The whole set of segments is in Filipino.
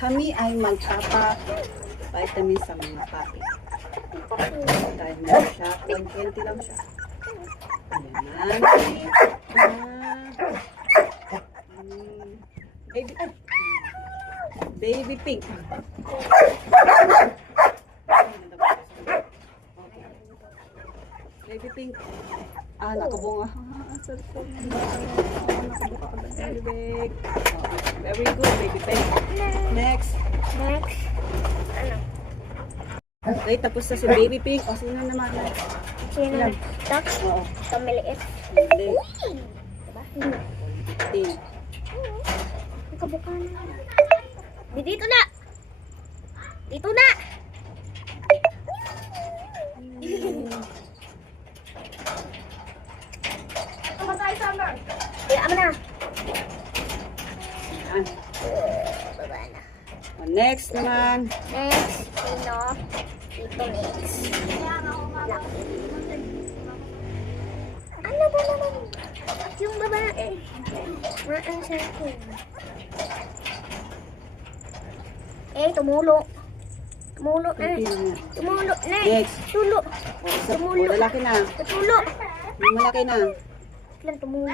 Kami ay magpapa-vitamin sa mga papi. Dahil meron siya, 120 lang siya. Ayan. Baby, baby pink. Baby pink. Nakabunga. Nakabuka ka na, baby. Very good, baby pink. Next. Ano? Okay, tapos na si baby pink. O, sino naman? Sino? Ilan? Tak? Oo. Kamiliit. Hindi. Diba? Hindi. Nakabuka na. Dito na! Dito na! Kaya mo na. Ayan. Baba na. O, next naman. Next. Sino? Dito next. Ano ba naman? Yung babae. Maan sa akin. Tumulo. Tumulo na. Tumulo na. Next. Tulo. O, isa. O, Tumulo. lalaki na. Tulo. Yung malaki na. Lang tumulo.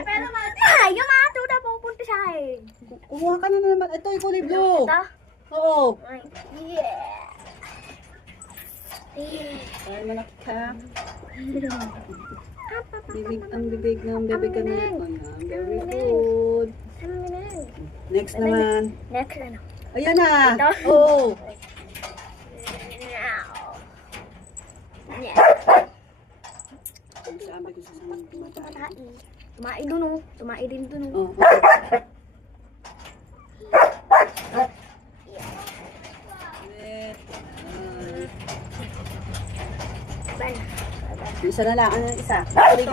Yung mga tuda pupunta sa akin. Kumuha ka na naman. Ito, yung kulay blue. Ito? Oo. Ay, yeah. Ay, malaki ka. Ang bibig ng bebe ka na. Very good. Next naman. Next ano? Ayan na. Ito? Oo. Yeah. Sabi ko sa mga tumatay. Tumai dun oh. Tumai din dun oh. Oo. Ban. Isa na lang. Ano yung isa? Kulay